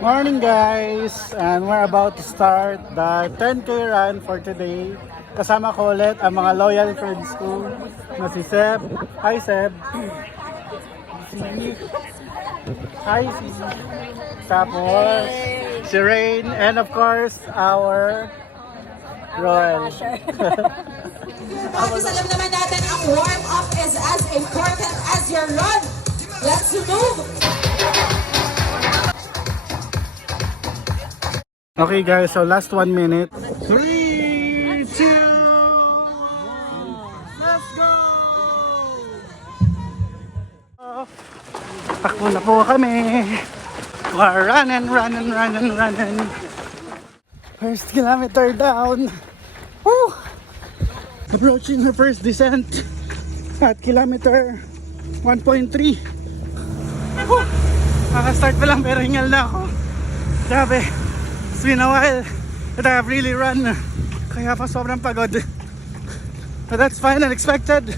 Morning guys, and we're about to start the 10K run for today. Kasama ko ulit ang mga loyal friends ko na si Seb. Hi Seb. Hi Sisi. Tapos si Rain, and of course our Royal. Tapos alam naman natin ang warm-up is as important as your run. Let's move! Okay guys, so last 1 minute. 3, 2, 1, let's go! Takbo na po kami. We're running. First kilometer down. Woo! Approaching the first descent at kilometer 1.3. Woo! Nakastart pa lang pero hingal na ako. Grabe. It's been a while that I have really run, kaya pa sobrang pagod. But that's fine and expected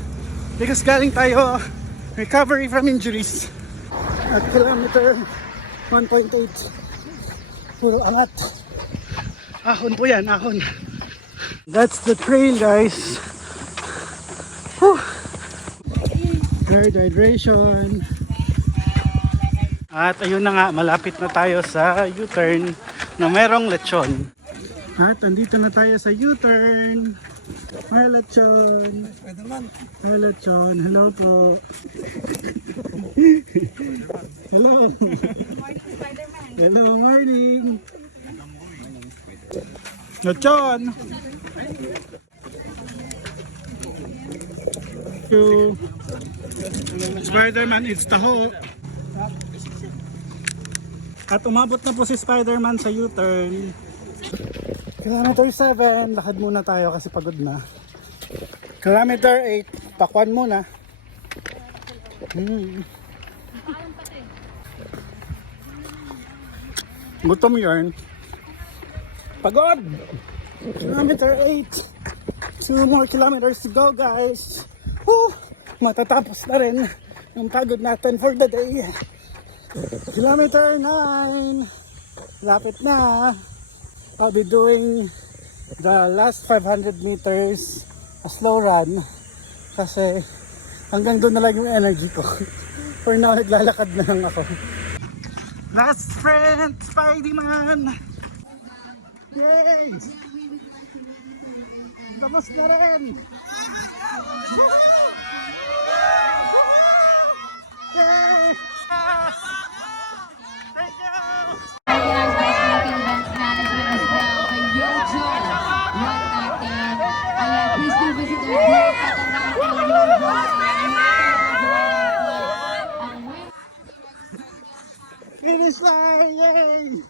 because galing tayo recovery from injuries. At kilometer 1.8, puro angat. Ahon po yan, ahon. That's the trail guys. Whew. Third hydration. At ayun na nga, malapit na tayo sa U-turn na merong lechon. At andito na tayo sa U-turn. Hi lechon. Hi lechon. Hello po. Hello. Hello, morning. Lechon. To Spider-Man, it's taho. At umabot na po si Spider-Man sa U-turn. Kilometer 7, lakad muna tayo kasi pagod na. Kilometer 8, pakwan muna. Gutom yarn. Pagod! Kilometer 8. 2 more kilometers to go guys. Woo! Matatapos na rin yung pagod natin for the day. Kilometer 9. Lapit na. I'll be doing the last 500 meters a slow run kasi hanggang doon na lang yung energy ko. For now, naglalakad na lang ako. Last sprint, Spidey-Man! Yay! Tapos na rin! Yay! Yes! Thank you! Please do visit our blog at ang ating Finish line! Yay!